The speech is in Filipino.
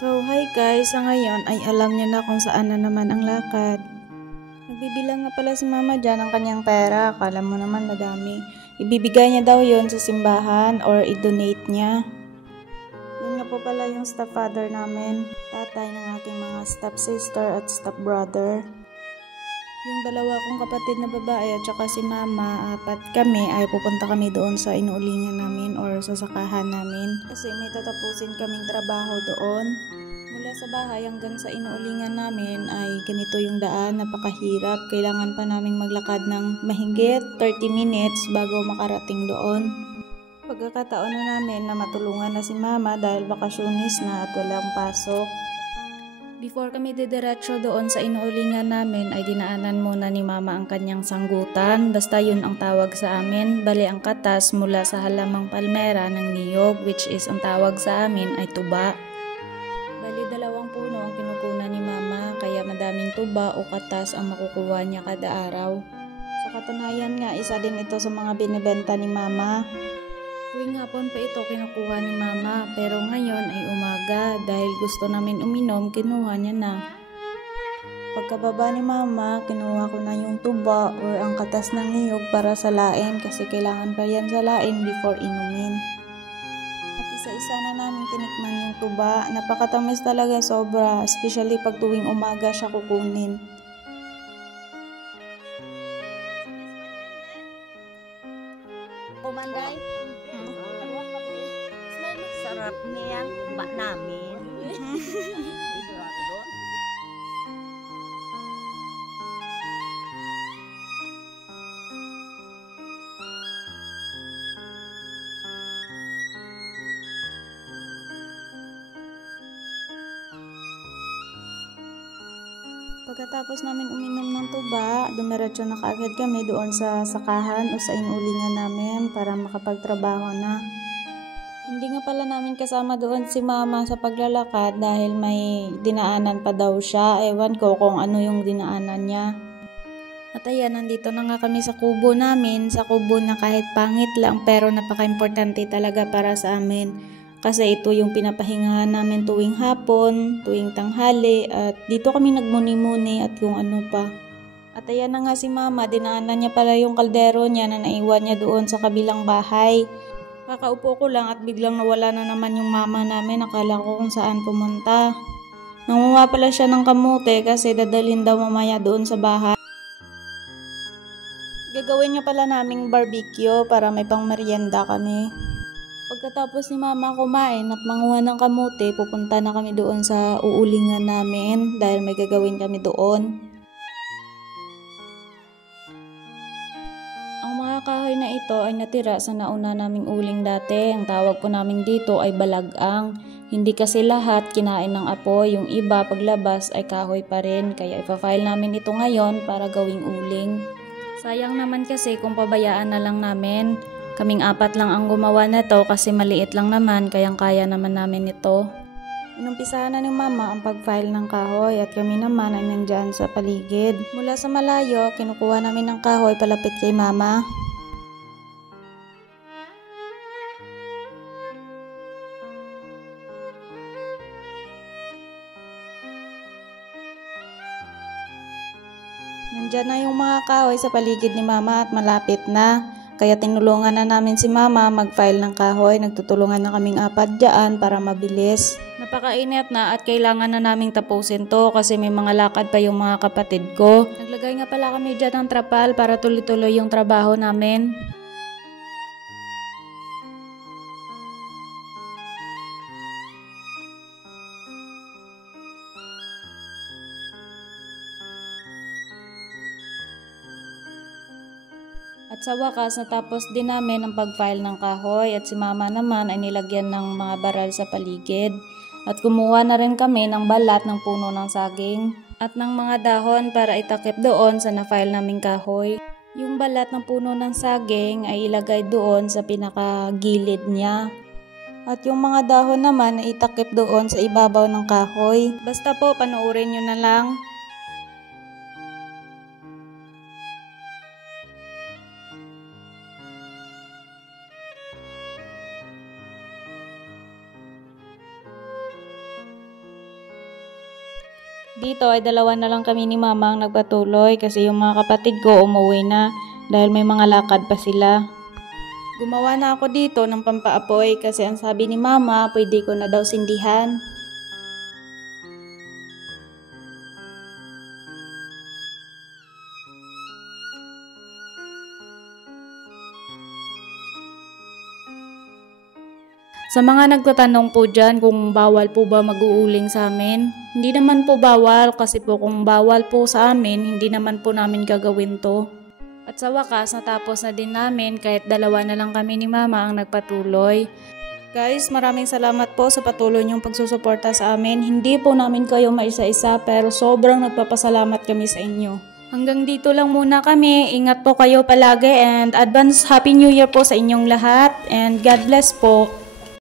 So, hi guys! Sa ngayon ay alam niyo na kung saan na naman ang lakad. Nagbibilang na pala si mama dyan ng kanyang pera. Akala mo naman madami. Ibibigay niya daw yon sa simbahan or i-donate niya. Yun nga po pala yung stepfather namin. Tatay ng aking mga stepsister at stepbrother. Yung dalawa kong kapatid na babae at saka si mama, apat kami, ay pupunta kami doon sa inuulingan namin or sa sakahan namin. Kasi may tatapusin kaming trabaho doon. Mula sa bahay hanggang sa inuulingan namin ay ganito yung daan, napakahirap. Kailangan pa naming maglakad ng mahigit 30 minutes bago makarating doon. Pagkakataon na namin na matulungan na si mama dahil bakasyonis na at walang pasok. Before kami didiretso doon sa inuulingan namin ay dinaanan muna ni mama ang kanyang sanggutan. Basta yun ang tawag sa amin. Bali ang katas mula sa halamang palmera ng niyog, which is ang tawag sa amin ay tuba. Bali 2 puno ang kinukunan ni mama, kaya madaming tuba o katas ang makukuha niya kada araw. Sa katunayan nga, isa din ito sa mga binibenta ni mama. Tuwing hapon pa ito kinukuha ni mama, pero ngayon ay umaga dahil gusto namin uminom, kinuha niya na. Pagkababa ni mama, kinuha ko na yung tuba or ang katas ng niyog para sa lain kasi kailangan pa yan sa lain before inumin. At isa-isa na namin tinikman yung tuba. Napakatamis talaga sobra, especially pag tuwing umaga siya kukunin. Kumanday? Sarap niyang tuba namin. Pagkatapos namin uminom ng tuba, dumiretso na kaagad kami doon sa sakahan o sa inuulingan namin para makapagtrabaho na. Hindi nga pala namin kasama doon si mama sa paglalakad dahil may dinaanan pa daw siya. Ewan ko kung ano yung dinaanan niya. At ayan, nandito na nga kami sa kubo namin. Sa kubo na kahit pangit lang pero napaka-importante talaga para sa amin. Kasi ito yung pinapahingahan namin tuwing hapon, tuwing tanghali, at dito kami nagmuni-muni at kung ano pa. At ayan na nga si mama, dinaanan niya pala yung kaldero niya na naiwan niya doon sa kabilang bahay. Kakaupo ko lang at biglang nawala na naman yung mama namin, akala ko kung saan pumunta. Nangunguha pala siya ng kamote kasi dadalhin daw mamaya doon sa bahay. Gagawin niya pala naming barbecue para may pang merienda kami. Pagkatapos ni mama kumain at manguha ng kamote, pupunta na kami doon sa uulingan namin dahil may gagawin kami doon. Ang mga kahoy na ito ay natira sa nauna naming uling dati. Ang tawag po namin dito ay balagang. Hindi kasi lahat kinain ng apoy, yung iba paglabas ay kahoy pa rin. Kaya ipafile namin ito ngayon para gawing uling. Sayang naman kasi kung pabayaan na lang namin. Kaming 4 lang ang gumawa nito kasi maliit lang naman, kayang-kaya naman namin ito. Inumpisahan na ni mama ang pag-file ng kahoy at kami naman ay nandyan sa paligid. Mula sa malayo, kinukuha namin ng kahoy palapit kay mama. Nandyan na yung mga kahoy sa paligid ni mama at malapit na. Kaya tinulungan na namin si mama mag-file ng kahoy. Nagtutulungan na kaming 4 dyan para mabilis. Napakainit na at kailangan na naming tapusin to kasi may mga lakad pa yung mga kapatid ko. Naglagay nga pala kami dyan ng trapal para tuloy-tuloy yung trabaho namin. At sa wakas, natapos din namin ang pag-file ng kahoy at si mama naman ay nilagyan ng mga baral sa paligid. At kumuha na rin kami ng balat ng puno ng saging at ng mga dahon para itakip doon sa na-file naming kahoy. Yung balat ng puno ng saging ay ilagay doon sa pinakagilid niya. At yung mga dahon naman ay itakip doon sa ibabaw ng kahoy. Basta po, panoorin nyo na lang. Dito ay dalawa na lang kami ni mama ang nagpatuloy kasi yung mga kapatid ko umuwi na dahil may mga lakad pa sila. Gumawa na ako dito ng pampaapoy kasi ang sabi ni mama pwede ko na daw sindihan. Sa mga nagtatanong po dyan kung bawal po ba mag-uuling sa amin, hindi naman po bawal kasi po kung bawal po sa amin, hindi naman po namin gagawin to. At sa wakas, natapos na din namin kahit dalawa na lang kami ni mama ang nagpatuloy. Guys, maraming salamat po sa patuloy niyong pagsusuporta sa amin. Hindi po namin kayo maisa-isa pero sobrang nagpapasalamat kami sa inyo. Hanggang dito lang muna kami. Ingat po kayo palagi and advance Happy New Year po sa inyong lahat and God bless po.